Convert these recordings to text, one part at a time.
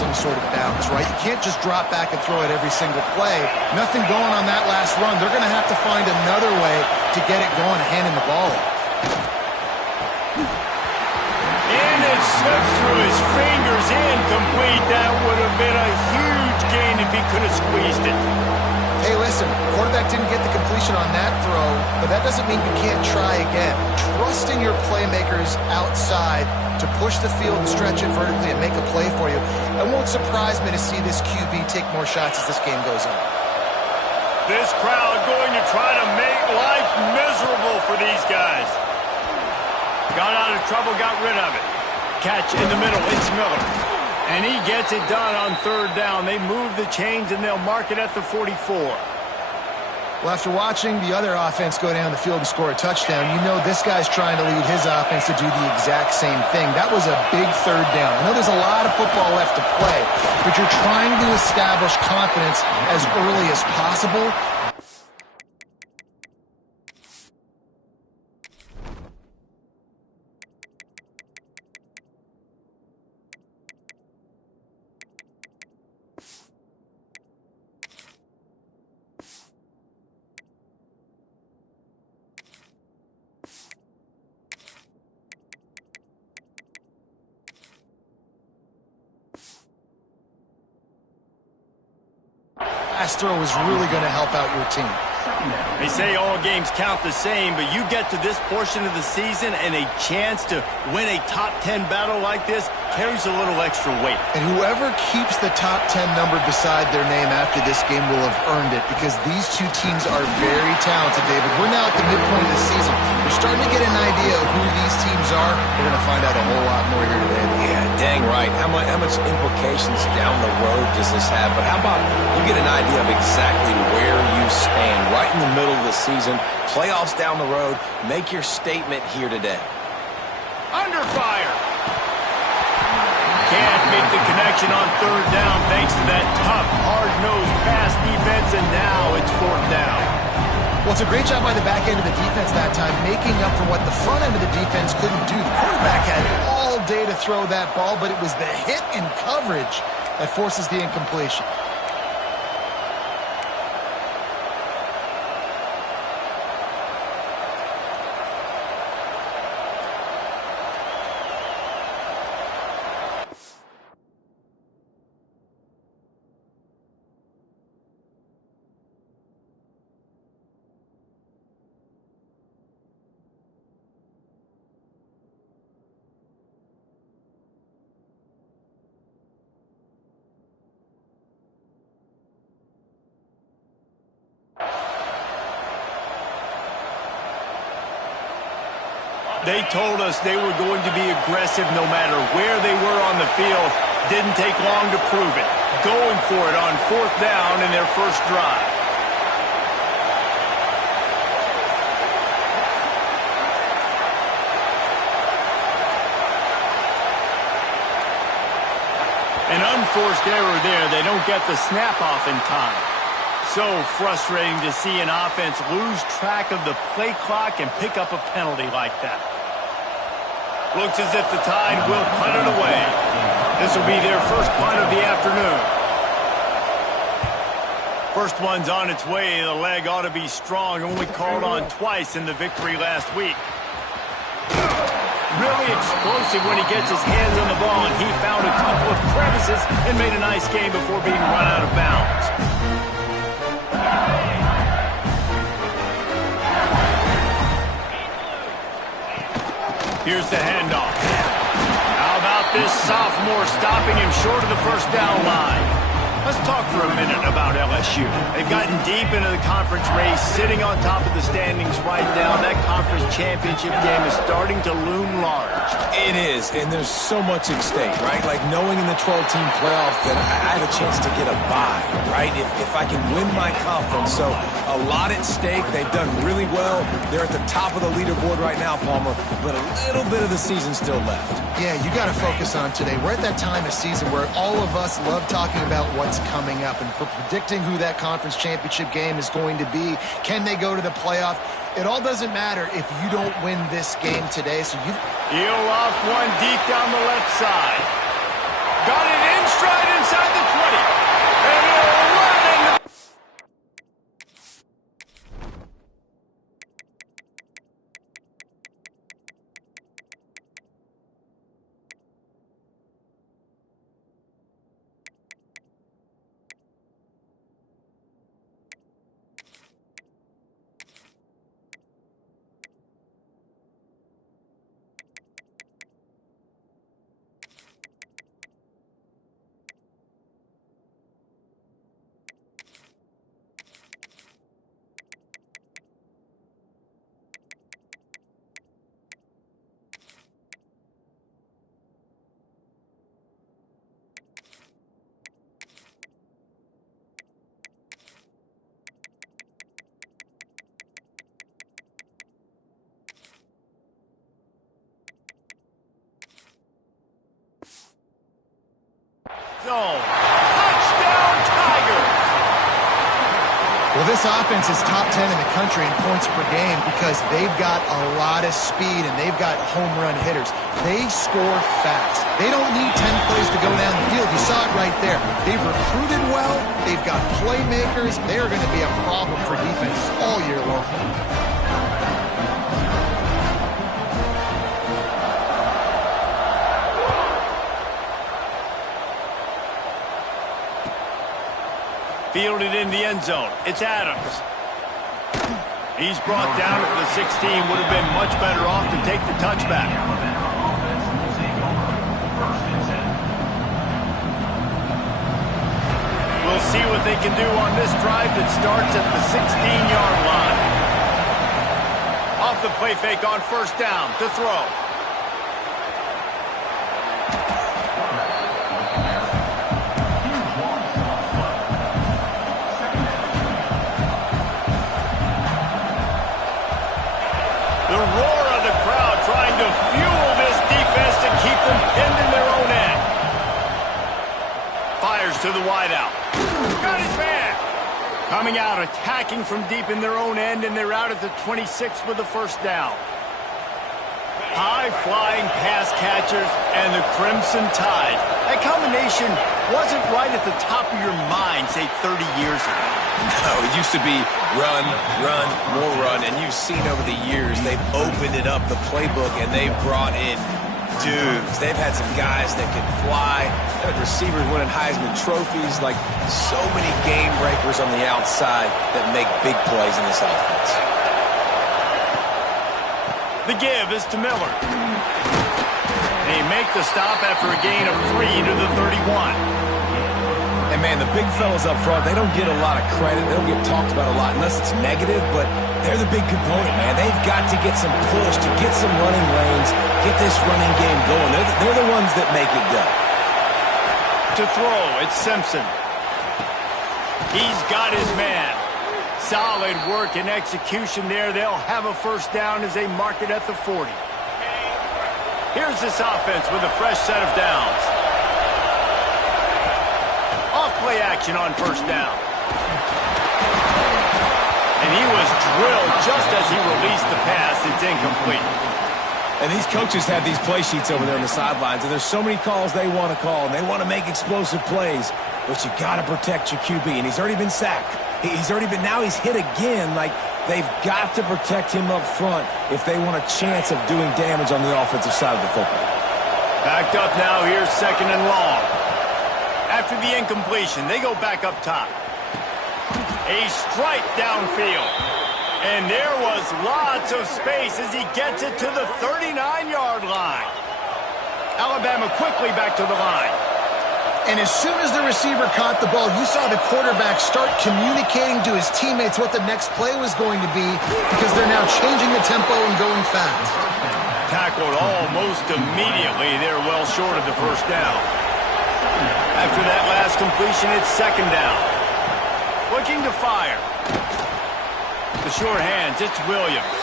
some sort of balance, right? You can't just drop back and throw it every single play. Nothing going on that last run. They're going to have to find another way to get it going, handing the ball off. And it slips through his fingers, incomplete. That would have been a huge gain if he could have squeezed it. Hey, listen, quarterback didn't get the completion on that throw, but that doesn't mean you can't try again. Trusting your playmakers outside to push the field and stretch it vertically and make a play for you. It won't surprise me to see this QB take more shots as this game goes on. This crowd going to try to make life miserable for these guys. Got out of trouble, got rid of it. Catch in the middle, it's Miller. And he gets it done on third down. They move the chains, and they'll mark it at the 44. Well, after watching the other offense go down the field and score a touchdown, you know this guy's trying to lead his offense to do the exact same thing. That was a big third down. I know there's a lot of football left to play, but you're trying to establish confidence as early as possible. Pass throw is really going to help out your team. They say all games count the same, but you get to this portion of the season and a chance to win a top 10 battle like this carries a little extra weight. And whoever keeps the top 10 number beside their name after this game will have earned it, because these two teams are very talented, David. We're now at the midpoint of the season. We're starting to get an idea of who these teams are. We're going to find out a whole lot more here today. Yeah, dang right. How much implications down the road does this have? But how about you get an idea of exactly where you stand right in the middle of the season, playoffs down the road, make your statement here today. Under fire. Can't make the connection on third down thanks to that tough, hard-nosed pass defense, and now it's fourth down. Well, it's a great job by the back end of the defense that time, making up for what the front end of the defense couldn't do. The quarterback had all day to throw that ball, but it was the hit and coverage that forces the incompletion. They told us they were going to be aggressive no matter where they were on the field. Didn't take long to prove it. Going for it on fourth down in their first drive. An unforced error there. They don't get the snap off in time. So frustrating to see an offense lose track of the play clock and pick up a penalty like that. Looks as if the Tide will punt it away. This will be their first punt of the afternoon. First one's on its way. The leg ought to be strong. Only called on twice in the victory last week. Really explosive when he gets his hands on the ball, and he found a couple of crevices and made a nice game before being run out of bounds. Here's the handoff. How about this sophomore stopping him short of the first down line? Let's talk for a minute about LSU. They've gotten deep into the conference race, sitting on top of the standings right now. That conference championship game is starting to loom large. It is, and there's so much at stake, right? Like knowing in the 12-team playoff that I have a chance to get a bye, right? If I can win my conference. So a lot at stake. They've done really well. They're at the top of the leaderboard right now, Palmer, but a little bit of the season still left. Yeah, you got to focus on today. We're at that time of season where all of us love talking about what's coming up and predicting who that conference championship game is going to be. Can they go to the playoff? It all doesn't matter if you don't win this game today. So you He'll off one deep down the left side. Got it in stride. zone. Touchdown, Tigers! Well, this offense is top 10 in the country in points per game because they've got a lot of speed and they've got home run hitters. They score fast. They don't need 10 plays to go down the field. You saw it right there. They've recruited well. They've got playmakers. They are going to be a problem for defense all year long. Fielded in the end zone. It's Adams. He's brought down at the 16. Would have been much better off to take the touchback. We'll see what they can do on this drive that starts at the 16-yard line. Off the play fake on first down to throw. The roar of the crowd trying to fuel this defense to keep them pinned in their own end. Fires to the wideout. Got his man. Coming out, attacking from deep in their own end, and they're out at the 26 with the first down. High-flying pass catchers and the Crimson Tide. That combination wasn't right at the top of your mind, say, 30 years ago. No, it used to be run, run, more run, and you've seen over the years they've opened it up, the playbook, and they've brought in dudes. They've had some guys that can fly. They've had receivers winning Heisman trophies, like so many game breakers on the outside that make big plays in this offense. The give is to Miller. They make the stop after a gain of 3 to the 31. And, man, the big fellas up front, they don't get a lot of credit. They don't get talked about a lot unless it's negative, but they're the big component, man. They've got to get some push, to get some running lanes, get this running game going. They're the ones that make it go. To throw, it's Simpson. He's got his man. Solid work and execution there. They'll have a first down as they mark it at the 40. Here's this offense with a fresh set of downs. Off-play action on first down. And he was drilled just as he released the pass. It's incomplete. And these coaches have these play sheets over there on the sidelines, and there's so many calls they want to call, and they want to make explosive plays, but you got to protect your QB, and he's already been sacked. Now he's hit again. Like, they've got to protect him up front if they want a chance of doing damage on the offensive side of the football. Backed up now, here's second and long. After the incompletion, they go back up top. A strike downfield. And there was lots of space as he gets it to the 39-yard line. Alabama quickly back to the line. And as soon as the receiver caught the ball, you saw the quarterback start communicating to his teammates what the next play was going to be because they're now changing the tempo and going fast. Tackled almost immediately. They're well short of the first down. After that last completion, it's second down. Looking to fire. The short hands, it's Williams.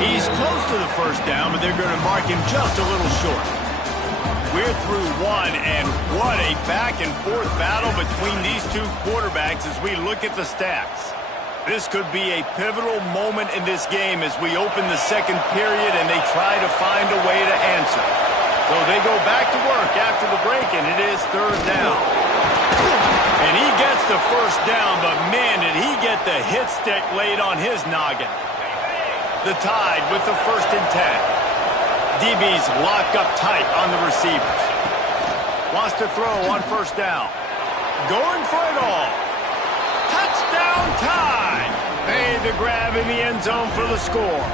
He's close to the first down, but they're going to mark him just a little short. We're through one, and what a back-and-forth battle between these two quarterbacks as we look at the stats. This could be a pivotal moment in this game as we open the second period and they try to find a way to answer. So they go back to work after the break, and it is third down. And he gets the first down, but man, did he get the hit stick laid on his noggin. The Tide with the 1st and 10. DB's locked up tight on the receivers. Wants to throw on first down. Going for it all. Touchdown Tide. Made the grab in the end zone for the score.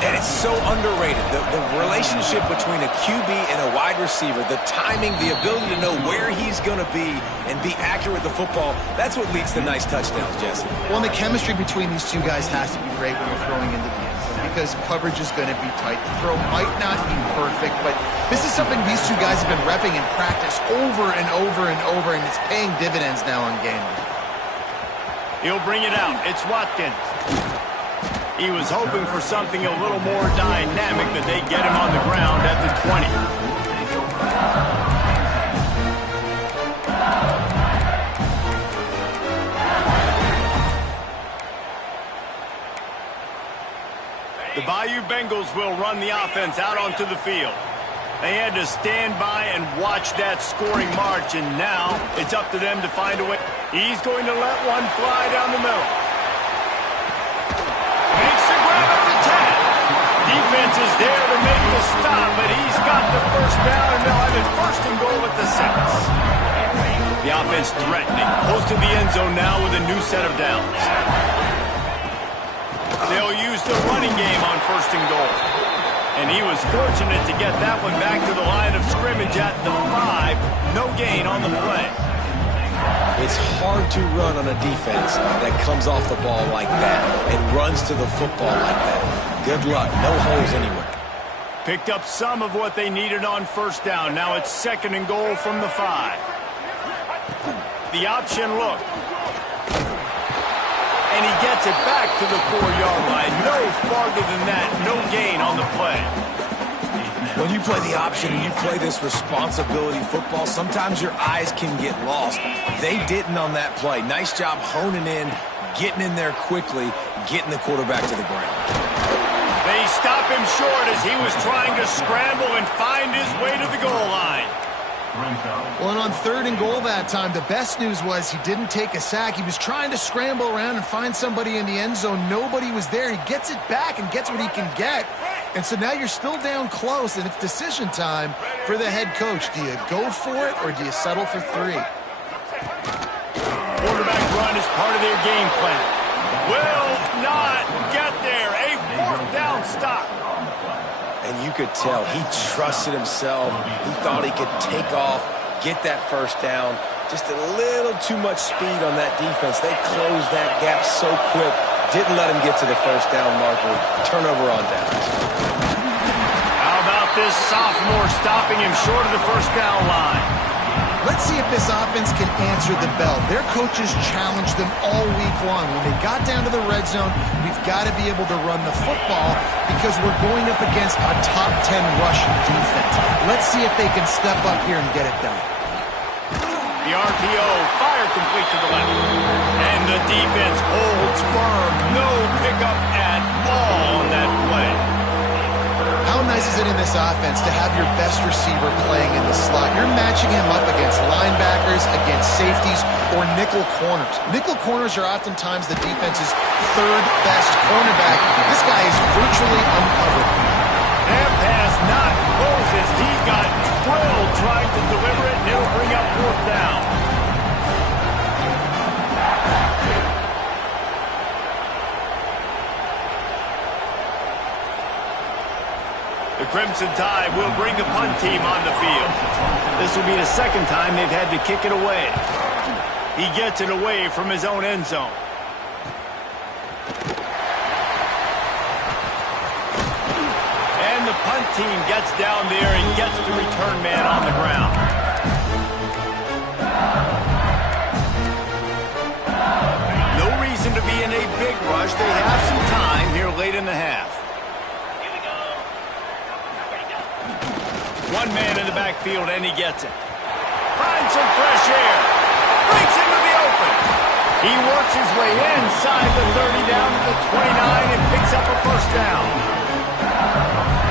And it's so underrated. The relationship between a QB and a wide receiver, the timing, the ability to know where he's going to be and be accurate with the football, that's what leads to nice touchdowns, Jesse. Well, and the chemistry between these two guys has to be great when you're throwing into the end zone because coverage is going to be tight. The throw might not be perfect, but this is something these two guys have been repping in practice over and over and over, and it's paying dividends now on game day. He'll bring it out. It's Watkins. He was hoping for something a little more dynamic, but they get him on the ground at the 20. Bengals will run the offense out onto the field. They had to stand by and watch that scoring march, and now it's up to them to find a way. He's going to let one fly down the middle. Makes the grab at the 10. Defense is there to make the stop, but he's got the first down, and they'll have it first and goal at the 6. The offense threatening, close to the end zone now with a new set of downs. They'll use the running game on first and goal. And he was fortunate to get that one back to the line of scrimmage at the 5. No gain on the play. It's hard to run on a defense that comes off the ball like that and runs to the football like that. Good luck. No holes anywhere. Picked up some of what they needed on first down. Now it's second and goal from the 5. The option look. And he gets it back to the 4-yard line. No farther than that. No gain on the play. When you play the option and you play this responsibility football, sometimes your eyes can get lost. They didn't on that play. Nice job honing in, getting in there quickly, getting the quarterback to the ground. They stop him short as he was trying to scramble and find his way to the goal line. Well, and on third and goal that time, the best news was he didn't take a sack. He was trying to scramble around and find somebody in the end zone. Nobody was there. He gets it back and gets what he can get. And so now you're still down close, and it's decision time for the head coach. Do you go for it or do you settle for 3? Quarterback run is part of their game plan. Will not get there. A 4th down stop. And you could tell he trusted himself. He thought he could take off, get that first down. Just a little too much speed on that defense. They closed that gap so quick. Didn't let him get to the first down marker. Turnover on downs. How about this sophomore stopping him short of the first down line? Let's see if this offense can answer the bell. Their coaches challenged them all week long. When they got down to the red zone, we've got to be able to run the football because we're going up against a top 10 rushing defense. Let's see if they can step up here and get it done. The RPO, fire complete to the left. And the defense holds firm. No pickup at all on that play. How nice is it in this offense to have your best receiver playing in the slot? You're matching him up against linebackers, against safeties, or nickel corners. Nickel corners are oftentimes the defense's 3rd best cornerback. This guy is virtually uncovered. That pass not closes. He got drilled trying to deliver it, and it'll bring up 4th down. The Crimson Tide will bring the punt team on the field. This will be the 2nd time they've had to kick it away. He gets it away from his own end zone. And the punt team gets down there and gets the return man on the ground. No reason to be in a big rush. They have some time here late in the half. One man in the backfield, and he gets it. Finds some fresh air. Breaks into the open. He works his way inside the 30 down to the 29 and picks up a first down.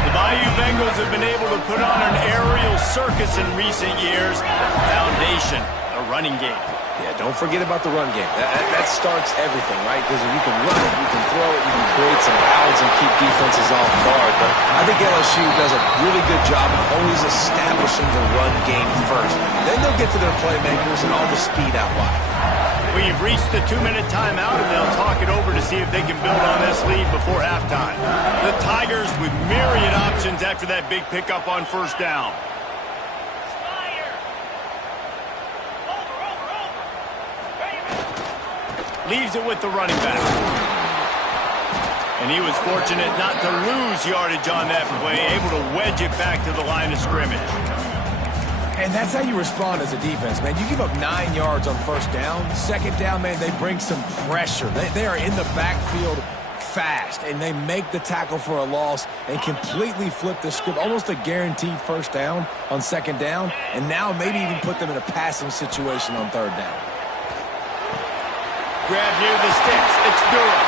The Bayou Bengals have been able to put on an aerial circus in recent years. Foundation, a running game. Yeah, don't forget about the run game. That starts everything, right? Because if you can run it, you can throw it, you can create some fouls and keep defenses off guard. But I think LSU does a really good job of always establishing the run game first. Then they'll get to their playmakers and all the speed out wide. We've reached the 2-minute timeout, and they'll talk it over to see if they can build on this lead before halftime. The Tigers with myriad options after that big pickup on first down. Leaves it with the running back. And he was fortunate not to lose yardage on that play, able to wedge it back to the line of scrimmage. And that's how you respond as a defense, man. You give up 9 yards on first down. 2nd down, man, they bring some pressure. They are in the backfield fast, and they make the tackle for a loss and completely flip the script. Almost a guaranteed first down on 2nd down, and now maybe even put them in a passing situation on 3rd down. grab near the sticks. It's Durham.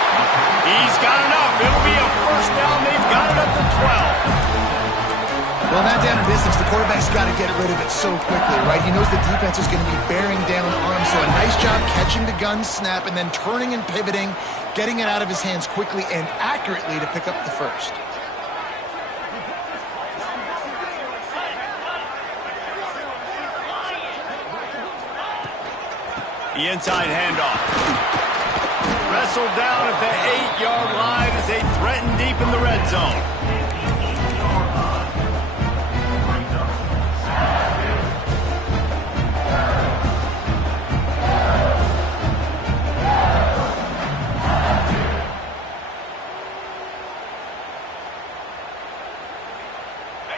He's got enough. It'll be a first down. They've got it up to 12. Well, not down in distance. The quarterback's got to get rid of it so quickly, right? He knows the defense is going to be bearing down on him. So a nice job catching the gun snap and then turning and pivoting, getting it out of his hands quickly and accurately to pick up the first. The inside handoff. Wrestled down at the 8-yard line as they threaten deep in the red zone.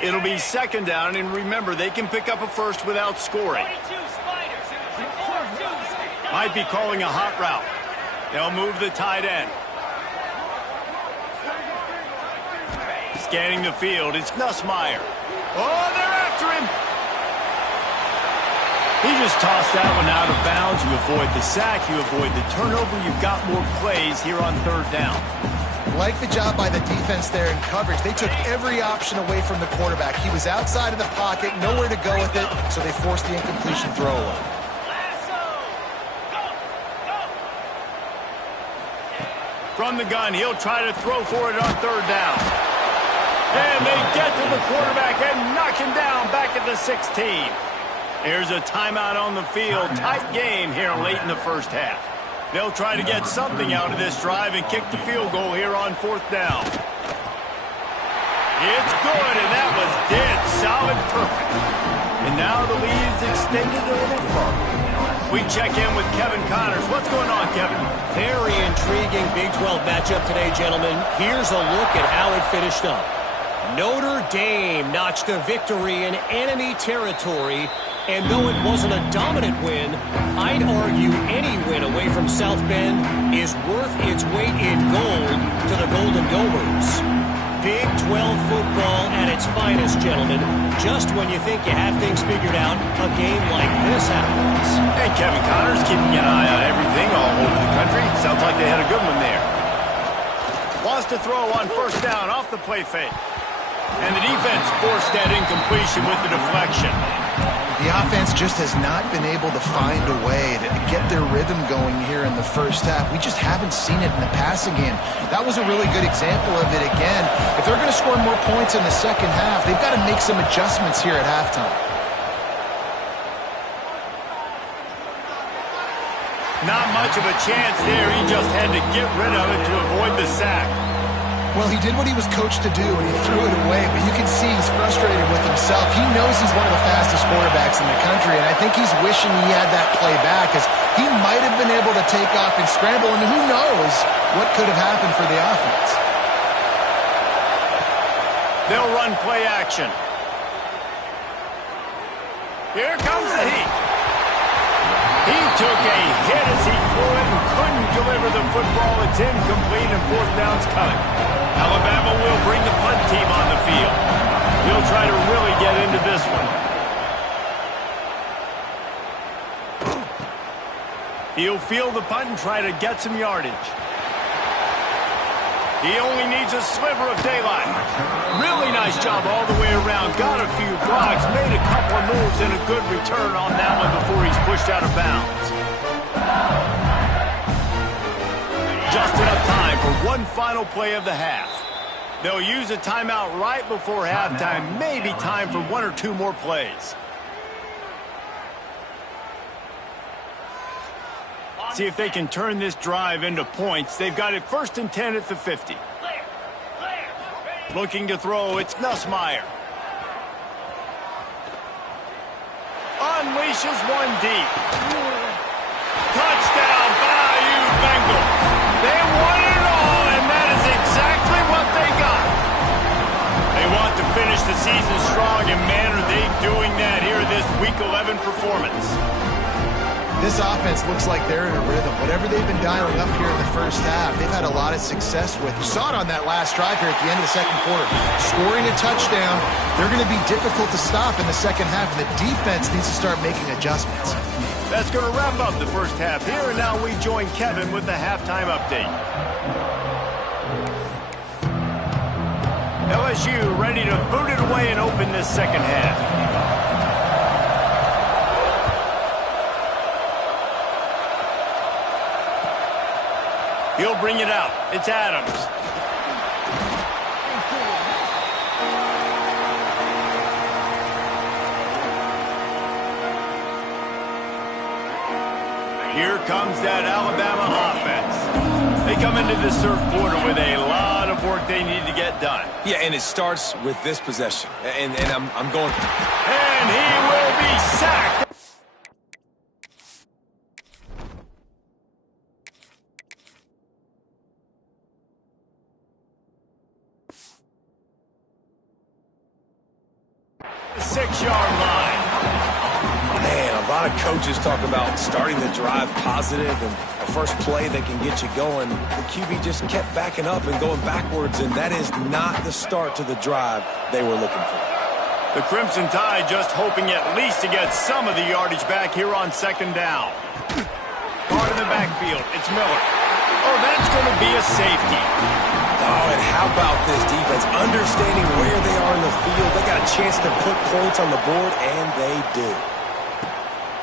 It'll be second down, and remember, they can pick up a first without scoring. Might be calling a hot route. They'll move the tight end. Scanning the field, it's Nussmeier. Oh, they're after him. He just tossed that one out of bounds. You avoid the sack, you avoid the turnover. You've got more plays here on third down. Like the job by the defense there in coverage. They took every option away from the quarterback. He was outside of the pocket, nowhere to go with it, so they forced the incompletion throw away. From the gun, he'll try to throw for it on third down. And they get to the quarterback and knock him down back at the 16. Here's a timeout on the field. Tight game here late in the first half. They'll try to get something out of this drive and kick the field goal here on fourth down. It's good, and that was dead solid perfect. And now the lead is extended a little further. We check in with Kevin Connors. What's going on, Kevin? Very intriguing Big 12 matchup today, gentlemen. Here's a look at how it finished up. Notre Dame notched a victory in enemy territory, and though it wasn't a dominant win, I'd argue any win away from South Bend is worth its weight in gold to the Golden Gophers. Big 12 football at its finest, gentlemen. Just when you think you have things figured out, a game like this happens. Hey, Kevin Connors keeping an eye on everything all over the country. Sounds like they had a good one there. Wants to throw on first down off the play fake. And the defense forced that incompletion with the deflection. The offense just has not been able to find a way to get their rhythm going here in the first half. We just haven't seen it in the passing game. That was a really good example of it again. If they're going to score more points in the second half, they've got to make some adjustments here at halftime. Not much of a chance there. He just had to get rid of it to avoid the sack. Well, he did what he was coached to do, and he threw it away. But you can see he's frustrated with himself. He knows he's one of the fastest quarterbacks in the country, and I think he's wishing he had that play back, because he might have been able to take off and scramble, and who knows what could have happened for the offense. They'll run play action. Here comes the heat. He took a hit as he threw it and couldn't deliver the football. It's incomplete and fourth down's coming. Alabama will bring the punt team on the field. He'll try to really get into this one. He'll field the punt and try to get some yardage. He only needs a sliver of daylight. Really nice job all the way around. Got a few blocks, made a couple of moves, and a good return on that one before he's pushed out of bounds. Just enough time for one final play of the half. They'll use a timeout right before halftime. Maybe time for one or two more plays. See if they can turn this drive into points. They've got it 1st and 10 at the 50. Looking to throw, it's Nussmeier. Unleashes one deep. Touchdown, Bayou Bengals. They won it all, and that is exactly what they got. They want to finish the season strong, and man, are they doing that here in this Week 11 performance. This offense looks like they're in a rhythm. Whatever they've been dialing up here in the first half, they've had a lot of success with. You saw it on that last drive here at the end of the second quarter. Scoring a touchdown, they're going to be difficult to stop in the second half, and the defense needs to start making adjustments. That's going to wrap up the first half here, and now we join Kevin with the halftime update. LSU ready to boot it away and open this second half. He'll bring it out. It's Adams. Here comes that Alabama offense. They come into this third quarter with a lot of work they need to get done. Yeah, and it starts with this possession. And I'm going... And he will be sacked. The 6-yard line. Man, a lot of coaches talk about starting the drive positive and the first play that can get you going. The QB just kept backing up and going backwards, and that is not the start to the drive they were looking for. The Crimson Tide just hoping at least to get some of the yardage back here on second down. Caught in the backfield. It's Miller. Oh, that's going to be a safety. Oh, and how about this defense? Understanding where they are in the field. They got a chance to put points on the board, and they do.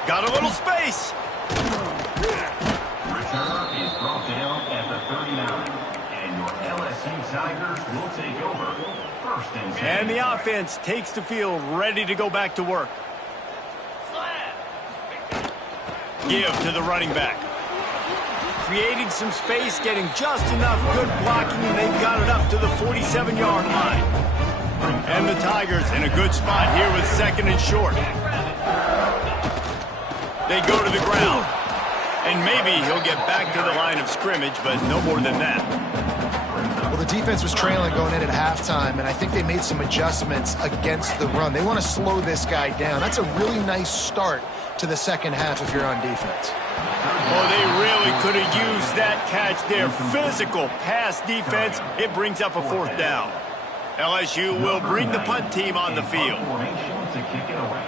Got a little space. Return is brought down at the 39. And your LSU Tigers will take over. First and 10. And the offense takes the field, ready to go back to work. Give to the running back. Creating some space, getting just enough good blocking, and they've got it up to the 47-yard line. And the Tigers in a good spot here with second and short. They go to the ground. And maybe he'll get back to the line of scrimmage, but no more than that. Well, the defense was trailing going in at halftime, and I think they made some adjustments against the run. They want to slow this guy down. That's a really nice start to the second half if you're on defense. Oh, they really could have used that catch there. Physical pass defense. It brings up a fourth down. LSU will bring the punt team on the field. To kick it away.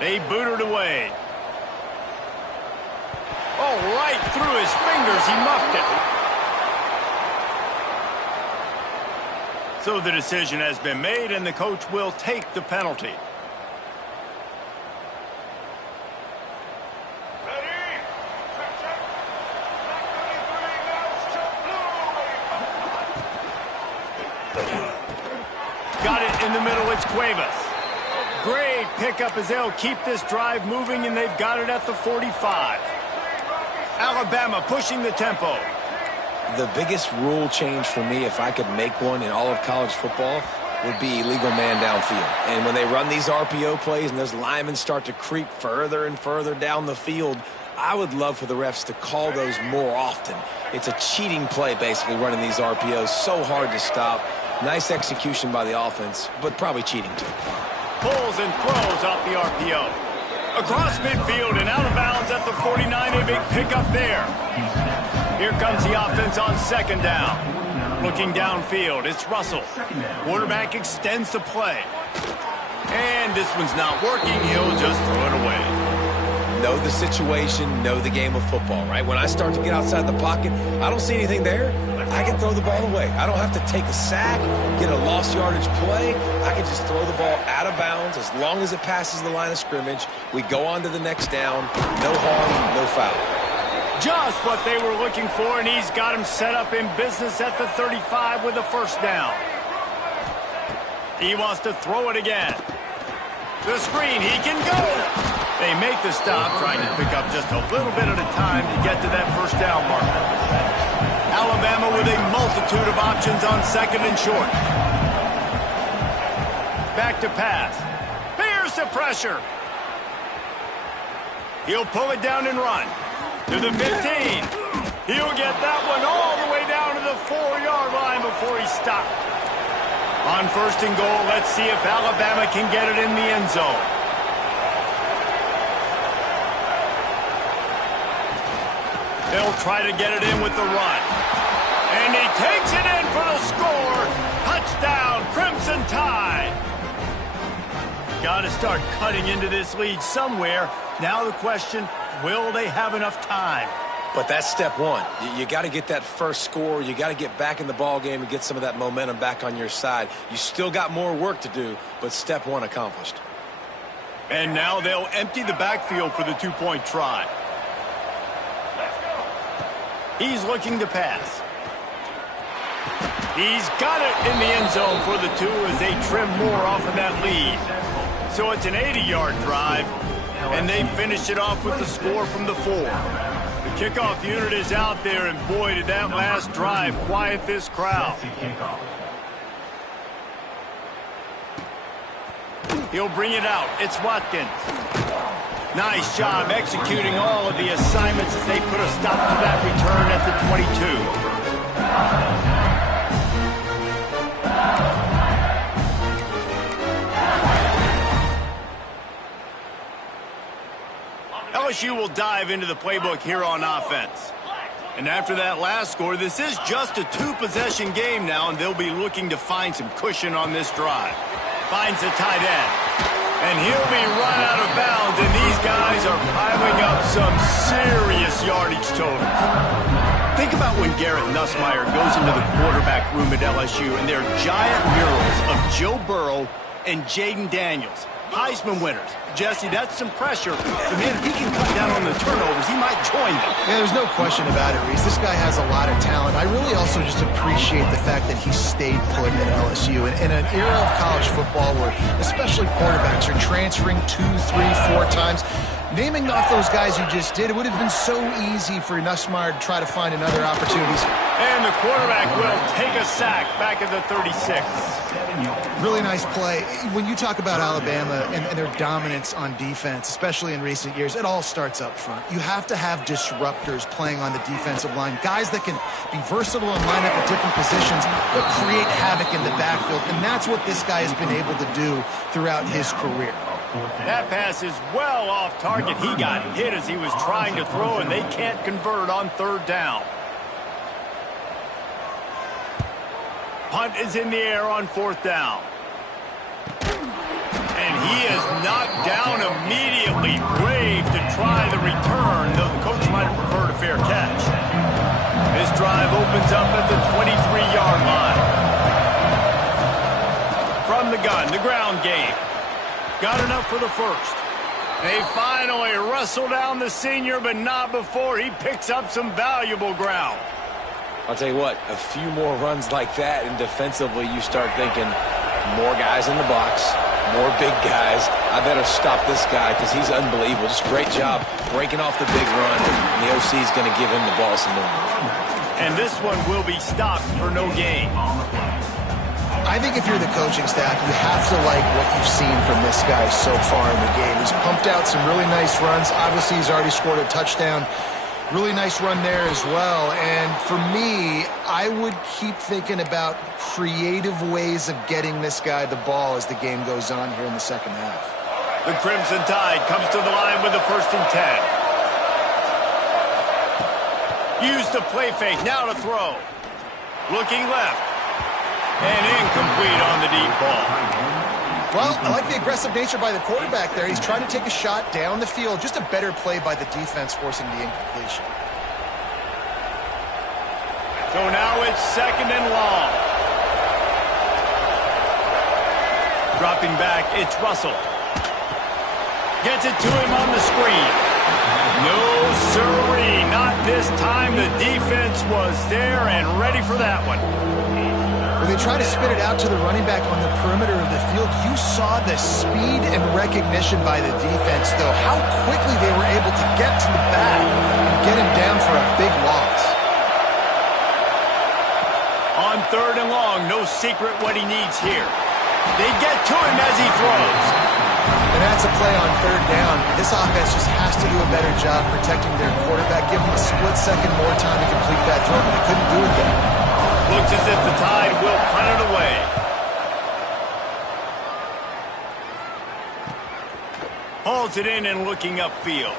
They boot it away. Oh, right through his fingers. He muffed it. So the decision has been made, and the coach will take the penalty. Got it in the middle. It's Cuevas. Great pickup as they'll keep this drive moving, and they've got it at the 45. Alabama pushing the tempo. The biggest rule change for me, if I could make one in all of college football, would be illegal man downfield. And when they run these RPO plays and those linemen start to creep further and further down the field, I would love for the refs to call those more often. It's a cheating play, basically, running these RPOs. So hard to stop. Nice execution by the offense, but probably cheating too. Pulls and throws off the RPO. Across midfield and out of bounds at the 49. A big pickup there. Here comes the offense on second down. Looking downfield, it's Russell. Quarterback extends the play. And this one's not working. He'll just throw it away. Know the situation, know the game of football, right? When I start to get outside the pocket, I don't see anything there, I can throw the ball away. I don't have to take a sack, get a lost yardage play. I can just throw the ball out of bounds as long as it passes the line of scrimmage. We go on to the next down. No harm, no foul. Just what they were looking for, and he's got him set up in business at the 35 with a first down. He wants to throw it again. The screen, he can go. They make the stop, trying to pick up just a little bit at a time to get to that first down marker. Alabama with a multitude of options on second and short. Back to pass. Here's the pressure. He'll pull it down and run. To the 15. He'll get that one all the way down to the 4-yard line before he stopped. On 1st and goal, let's see if Alabama can get it in the end zone. They'll try to get it in with the run. And he takes it in for the score. Touchdown, Crimson Tide. Got to start cutting into this lead somewhere. Now the question, will they have enough time? But that's step one. You got to get that first score. You got to get back in the ball game and get some of that momentum back on your side. You still got more work to do, but step one accomplished. And now they'll empty the backfield for the two-point try. He's looking to pass. He's got it in the end zone for the 2 as they trim more off of that lead. So it's an 80-yard drive, and they finish it off with the score from the 4. The kickoff unit is out there, and boy, did that last drive quiet this crowd. He'll bring it out. It's Watkins. Nice job executing all of the assignments as they put a stop to that return at the 22. LSU will dive into the playbook here on offense. And after that last score, this is just a 2-possession game now, and they'll be looking to find some cushion on this drive. Finds the tight end. And he'll be run out of bounds, and these guys are piling up some serious yardage totals. Think about when Garrett Nussmeier goes into the quarterback room at LSU, and there are giant murals of Joe Burrow and Jaden Daniels. Heisman winners. Jesse, that's some pressure. But man, if he can cut down on the turnovers, he might join them. Yeah, there's no question about it, Reese. This guy has a lot of talent. I really also just appreciate the fact that he stayed put at LSU. In an era of college football where especially quarterbacks are transferring 2, 3, 4 times, naming off those guys you just did, it would have been so easy for Nussmeier to try to find another opportunities. And the quarterback will take a sack back at the 36. Really nice play. When you talk about Alabama and their dominance on defense, especially in recent years, it all starts up front. You have to have disruptors playing on the defensive line, guys that can be versatile and line up at different positions, but create havoc in the backfield. And that's what this guy has been able to do throughout his career. That pass is well off target. He got hit as he was trying to throw, and they can't convert on 3rd down. Punt is in the air on 4th down. And he is knocked down immediately. Brave to try the return, though the coach might have preferred a fair catch. This drive opens up at the 23-yard line. From the gun, the ground game. Got enough for the first. They finally wrestle down the senior, but not before he picks up some valuable ground. I'll tell you what, a few more runs like that, and defensively you start thinking more guys in the box, more big guys. I better stop this guy because he's unbelievable. Just great job breaking off the big run, and the OC is going to give him the ball some more. And this one will be stopped for no gain. I think if you're the coaching staff, you have to like what you've seen from this guy so far in the game. He's pumped out some really nice runs. Obviously, he's already scored a touchdown. Really nice run there as well. And for me, I would keep thinking about creative ways of getting this guy the ball as the game goes on here in the second half. The Crimson Tide comes to the line with the 1st and 10. Use the play fake, now to throw. Looking left. And incomplete on the deep ball. Well, I like the aggressive nature by the quarterback there. He's trying to take a shot down the field. Just a better play by the defense forcing the incompletion. So now it's 2nd and long. Dropping back, it's Russell. Gets it to him on the screen. No siree, not this time. The defense was there and ready for that one. When they try to spit it out to the running back on the perimeter of the field, you saw the speed and recognition by the defense, though, how quickly they were able to get to the back and get him down for a big loss. On 3rd and long, no secret what he needs here. They get to him as he throws. And that's a play on 3rd down. This offense just has to do a better job protecting their quarterback, give him a split second more time to complete that throw, but they couldn't do it there. Looks as if the Tide will punt it away. hauls it in and looking upfield.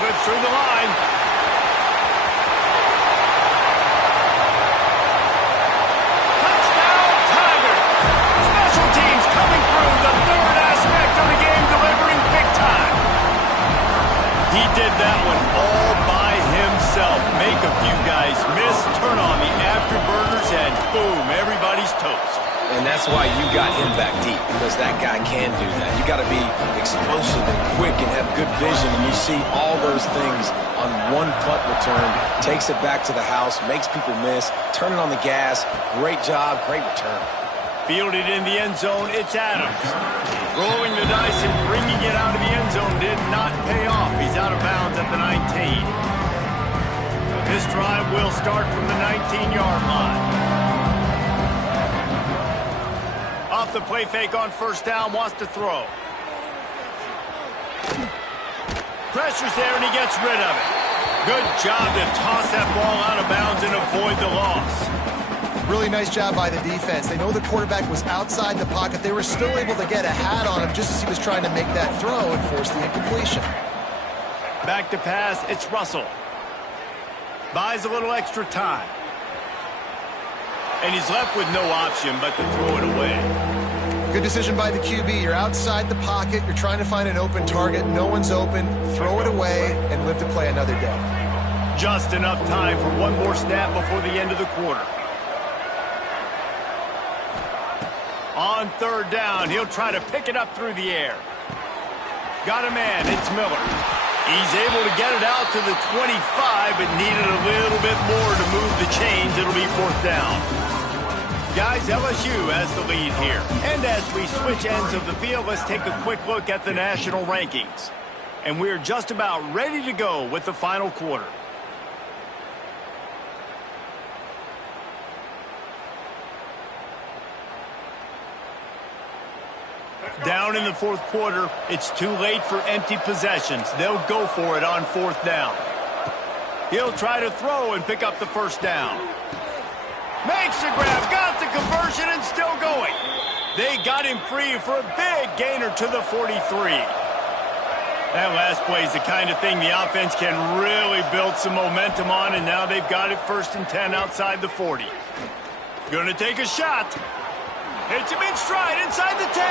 Slips through the line. Touchdown, Tigers! Special teams coming through, the third aspect of the game, delivering big time. He did that one all by himself. Make a few guys miss, turn on the afterburners, and boom, everybody's toast. And that's why you got him back deep, because that guy can do that. You got to be explosive and quick and have good vision, and you see all those things on one punt return. Takes it back to the house, makes people miss, turning on the gas. Great job, great return. Fielded in the end zone, it's Adams. Rolling the dice and bringing it out of the end zone did not pay off. He's out of bounds at the 19. This drive will start from the 19-yard line. Off the play fake on first down, wants to throw. Pressure's there and he gets rid of it. Good job to toss that ball out of bounds and avoid the loss. Really nice job by the defense. They know the quarterback was outside the pocket. They were still able to get a hat on him just as he was trying to make that throw and force the incompletion. Back to pass, it's Russell. Buys a little extra time. And he's left with no option but to throw it away. Good decision by the QB. You're outside the pocket. You're trying to find an open target. No one's open. Throw it away and live to play another day. Just enough time for one more snap before the end of the quarter. On third down, he'll try to pick it up through the air. Got a man, it's Miller. He's able to get it out to the 25, but needed a little bit more to move the chains. It'll be fourth down. Guys, LSU has the lead here. And as we switch ends of the field, let's take a quick look at the national rankings. And we're just about ready to go with the final quarter. Down in the fourth quarter, it's too late for empty possessions. They'll go for it on fourth down. He'll try to throw and pick up the first down. Makes the grab, got the conversion, and still going. They got him free for a big gainer to the 43. That last play is the kind of thing the offense can really build some momentum on, and now they've got it 1st and 10 outside the 40. Gonna take a shot. Hits him in stride inside the 10.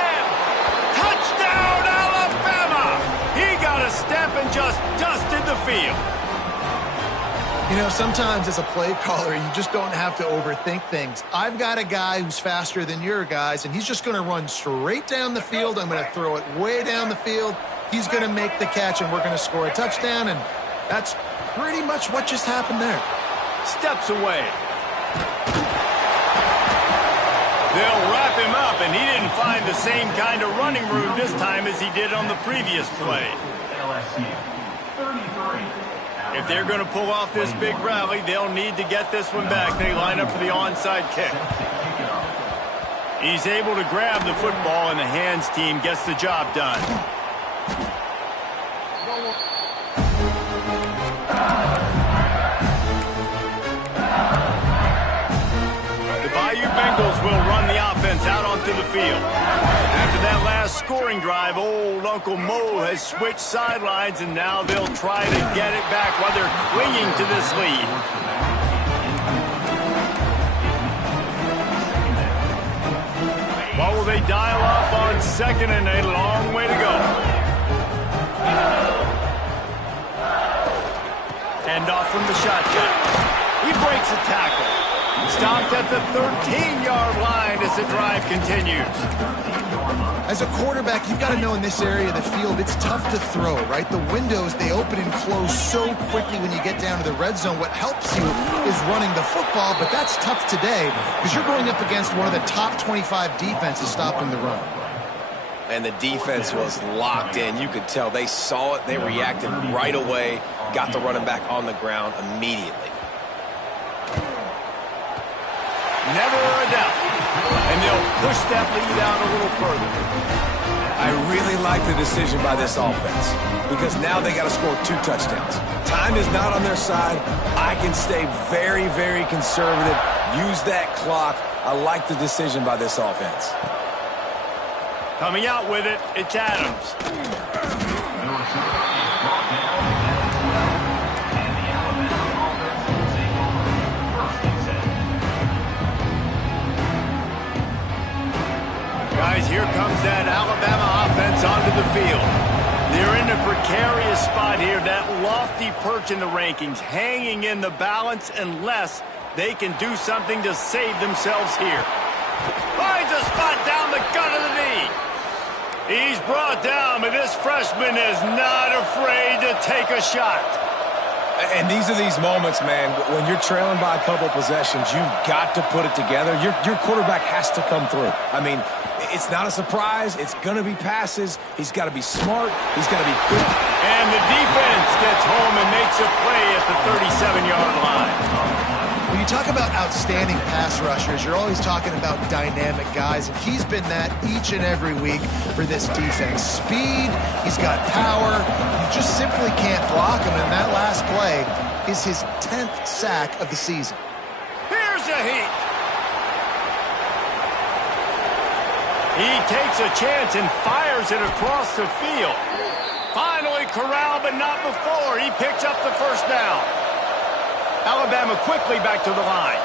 Touchdown, Alabama! He got a step and just dusted the field. You know, sometimes as a play caller, you just don't have to overthink things. I've got a guy who's faster than your guys, and he's just going to run straight down the field. I'm going to throw it way down the field. He's going to make the catch, and we're going to score a touchdown, and that's pretty much what just happened there. Steps away. They'll wrap him up, and he didn't find the same kind of running room this time as he did on the previous play. If they're going to pull off this big rally, they'll need to get this one back. They line up for the onside kick. He's able to grab the football, and the hands team gets the job done. Bengals will run the offense out onto the field. After that last scoring drive, old Uncle Mo has switched sidelines, and now they'll try to get it back while they're clinging to this lead. What will they dial up on 2nd and a long way to go? Hand off from the shotgun. He breaks a tackle. Stopped at the 13-yard line as the drive continues. As a quarterback, you've got to know in this area of the field, it's tough to throw, right? The windows, they open and close so quickly when you get down to the red zone. What helps you is running the football, but that's tough today because you're going up against one of the top 25 defenses stopping the run. And the defense was locked in. You could tell they saw it. They reacted right away, got the running back on the ground immediately. Never a doubt. And they'll push that lead out a little further. I really like the decision by this offense because now they got to score 2 touchdowns. Time is not on their side. I can stay very, very conservative. Use that clock. I like the decision by this offense. Coming out with it, it's Adams. here comes that Alabama offense onto the field. They're in a precarious spot here, that lofty perch in the rankings, hanging in the balance unless they can do something to save themselves here. Finds a spot down the gut of the knee. He's brought down, but this freshman is not afraid to take a shot. And these are these moments, man, when you're trailing by a couple possessions, you've got to put it together. Your quarterback has to come through. I mean, it's not a surprise. It's going to be passes. He's got to be smart. He's got to be quick. And the defense gets home and makes a play at the 37-yard line. When you talk about outstanding pass rushers, you're always talking about dynamic guys, and he's been that each and every week for this defense. Speed, he's got power. You just simply can't block him, and that last play is his 10th sack of the season. Here's a heat. He takes a chance and fires it across the field. Finally corralled, but not before. He picks up the first down. Alabama quickly back to the line.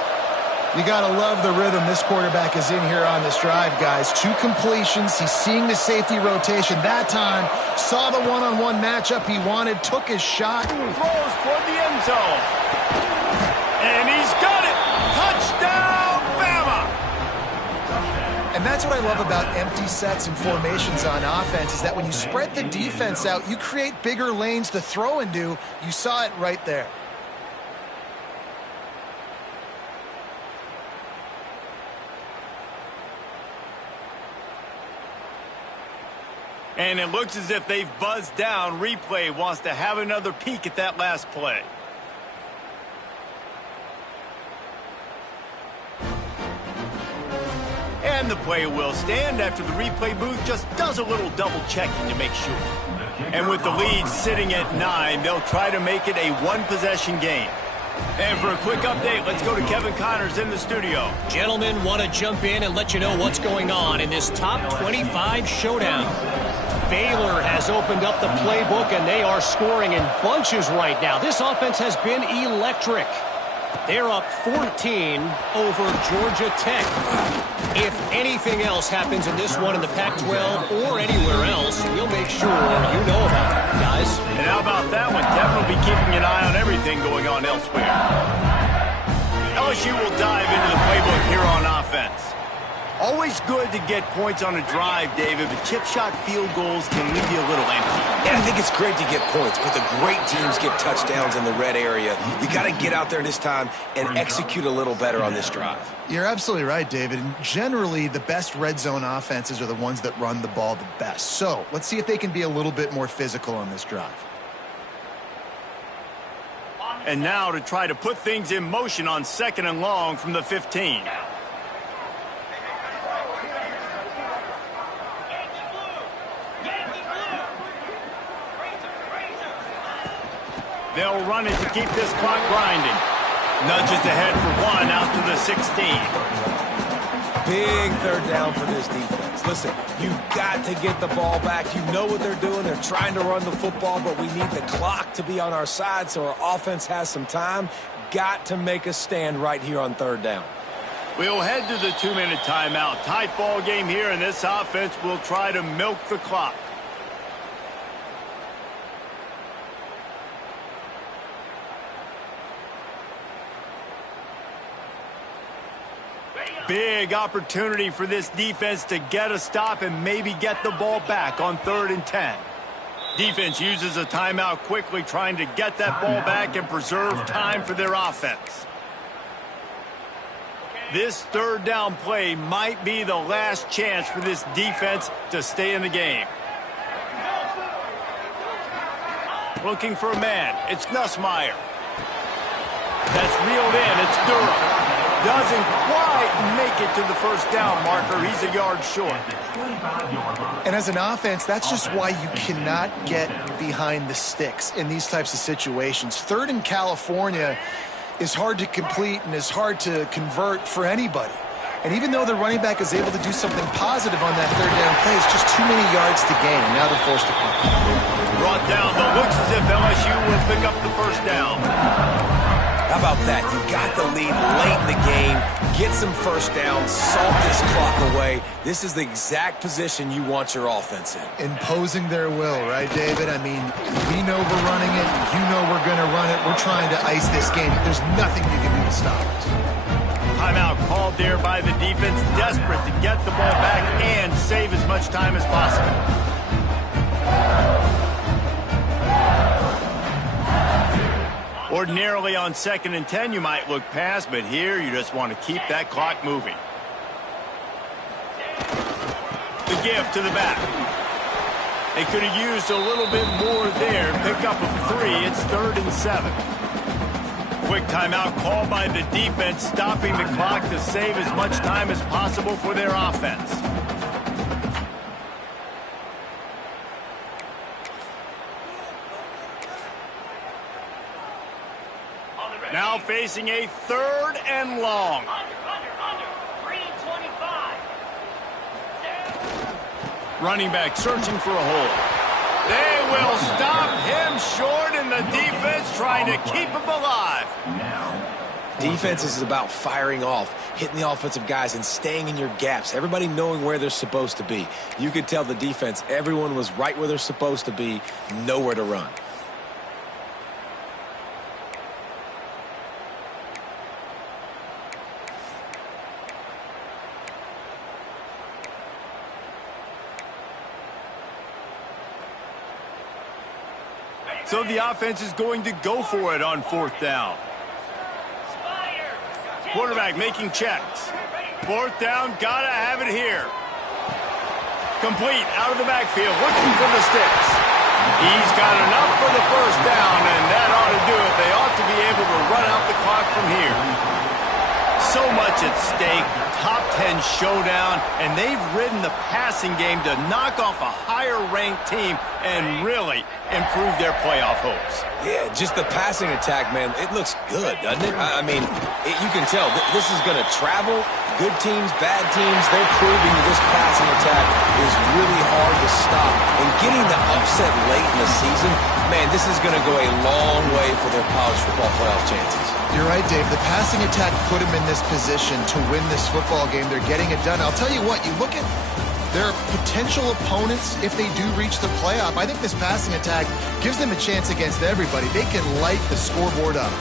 You got to love the rhythm this quarterback is in here on this drive, guys. 2 completions. He's seeing the safety rotation that time. Saw the one-on-one matchup he wanted. Took his shot. Throws toward the end zone. And he's got it. Touchdown, Bama. And that's what I love about empty sets and formations on offense, is that when you spread the defense out, you create bigger lanes to throw into. You saw it right there. And it looks as if they've buzzed down. Replay wants to have another peek at that last play. And the play will stand after the replay booth just does a little double checking to make sure. And with the lead sitting at 9, they'll try to make it a 1-possession game. And for a quick update, let's go to Kevin Connors in the studio. Gentlemen, want to jump in and let you know what's going on in this top 25 showdown. Baylor has opened up the playbook, and they are scoring in bunches right now. This offense has been electric. They're up 14 over Georgia Tech. If anything else happens in this one in the Pac-12 or anywhere else, we'll make sure you know about it, guys. And how about that one? Kevin will be keeping an eye on everything going on elsewhere. LSU will dive into the playbook here on offense. Always good to get points on a drive, David, but chip shot field goals can leave you a little empty. And I think it's great to get points, but the great teams get touchdowns in the red area. You got to get out there this time and execute a little better on this drive. You're absolutely right, David. And generally, the best red zone offenses are the ones that run the ball the best. So let's see if they can be a little bit more physical on this drive. And now to try to put things in motion on 2nd and long from the 15. They'll run it to keep this clock grinding. Nudges ahead for 1 out to the 16. Big 3rd down for this defense. Listen, you've got to get the ball back. You know what they're doing. They're trying to run the football, but we need the clock to be on our side so our offense has some time. Got to make a stand right here on 3rd down. We'll head to the 2-minute timeout. Tight ball game here, and this offense will try to milk the clock. Big opportunity for this defense to get a stop and maybe get the ball back on 3rd and 10. Defense uses a timeout quickly, trying to get that ball back and preserve time for their offense. This 3rd down play might be the last chance for this defense to stay in the game. Looking for a man. It's Nussmeier. That's reeled in. It's Durham. Doesn't quite make it to the 1st down marker. He's a yard short. And as an offense, that's just why you cannot get behind the sticks in these types of situations. 3rd in California is hard to complete and is hard to convert for anybody. And even though the running back is able to do something positive on that 3rd down play, it's just too many yards to gain. Now they're forced to punt. Brought down, but looks as if LSU will pick up the 1st down. How about that? You got the lead late in the game. Get some 1st down. Salt this clock away. way, this is the exact position you want your offense in. Imposing their will, right, David? I mean, we know we're running it. You know we're going to run it. We're trying to ice this game. There's nothing you can do to stop us. Timeout called there by the defense, desperate to get the ball back and save as much time as possible. Ordinarily on 2nd and 10, you might look past, but here you just want to keep that clock moving. The give to the back. They could have used a little bit more there. Pick up a 3. It's 3rd and 7. Quick timeout called by the defense, stopping the clock to save as much time as possible for their offense. Now facing a 3rd and long. Running back searching for a hole. They will stop him short, and the defense trying to keep him alive. Defense is about firing off, hitting the offensive guys, and staying in your gaps. Everybody knowing where they're supposed to be. You could tell the defense, everyone was right where they're supposed to be, nowhere to run. So the offense is going to go for it on 4th down. Quarterback making checks. 4th down, gotta have it here. Complete out of the backfield, looking for the sticks. He's got enough for the 1st down, and that ought to do it. They ought to be able to run out the clock from here. So much at stake, top 10 showdown, and they've ridden the passing game to knock off a higher-ranked team and really improve their playoff hopes. Yeah, just the passing attack, man, it looks good, doesn't it? I mean, you can tell this is going to travel. Good teams, bad teams, they're proving this passing attack is really hard to stop. And getting the upset late in the season, man, this is going to go a long way for their college football playoff chances. You're right, Dave. The passing attack put them in this position to win this football game. They're getting it done. I'll tell you what, you look at their potential opponents if they do reach the playoff. I think this passing attack gives them a chance against everybody. They can light the scoreboard up.